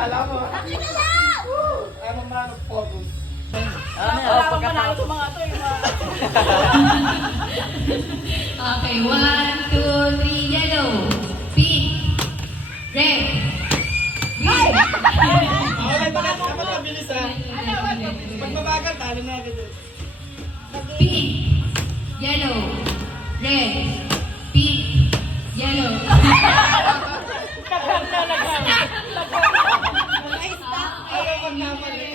Alam mo. Ano man ang focus? Wala akong manalo sa mga to. Okay, 1, 2, 3, yellow. Pink. Red. Green. Okay, dapat mabilis ha. Pag mabagal, talo na agad. Pink. Yellow. Red. Pink. Yellow. Ayaw magkamali.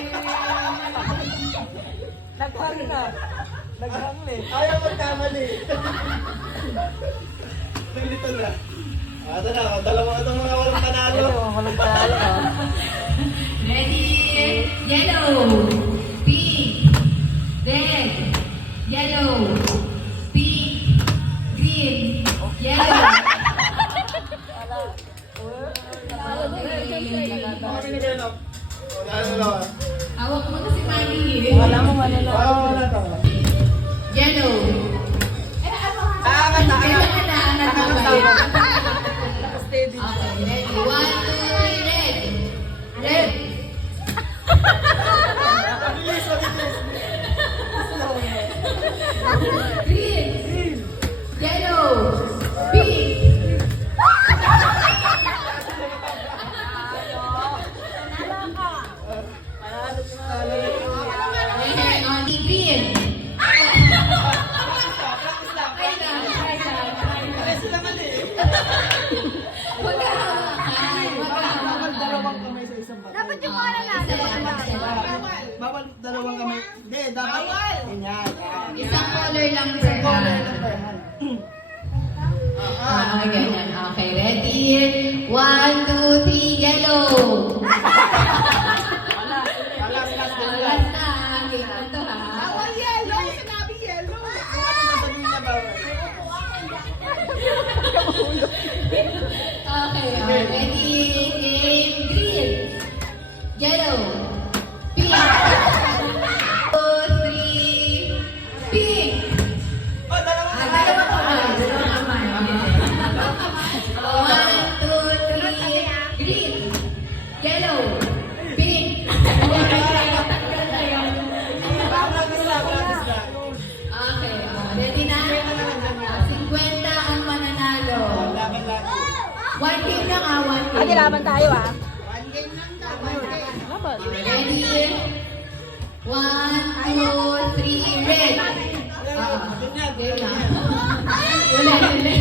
Naghang na. Naghang na. Ayaw magkamali. Nandito na. Ito na, dalawa itong mga walang panalo. Ito, walang talo. Ready? Yellow. Pink. Red. Yellow. Pink. Green. Yellow. Mga pinigilap. Ano na? Hawak mo na si Manny eh. Wala mo manalo. Wala to. Yellow. Aangat na, Kailangan aangat. na anak mo ba yan? Steady. Okay, ready? 1, 2, 3, red. Red. Mabilis, mabilis. Green. Yellow. Pink. Green. Sila mali. Huwag ka hawakan. Huwag ka hawakan. Dalawang kamay sa isang bato. Dapat yung mga nanalo. Bawal dalawang kamay. Hindi, dapat. Ganyan, yan. Isang color lang per hand. Ganyan. Okay, ready? 1, 2, 3, yellow. Last na. Game na to ha. Yellow, sinabi yellow. Sabihin na bawal. Okay, ready? Game green. Yellow. Pink. 2, 3, pink. Oh, dalawa. Dalawang kamay. Dalawang kamay. 1, 2, 3, green. Yellow. Pink. Practice lang, practice lang. Okay, ready na? 50 ang mananalo. Laban lang. One game lang one game. Ate, laban tayo ah. Ready? 1, 2, 3, red. Game na. Ulit, ulit.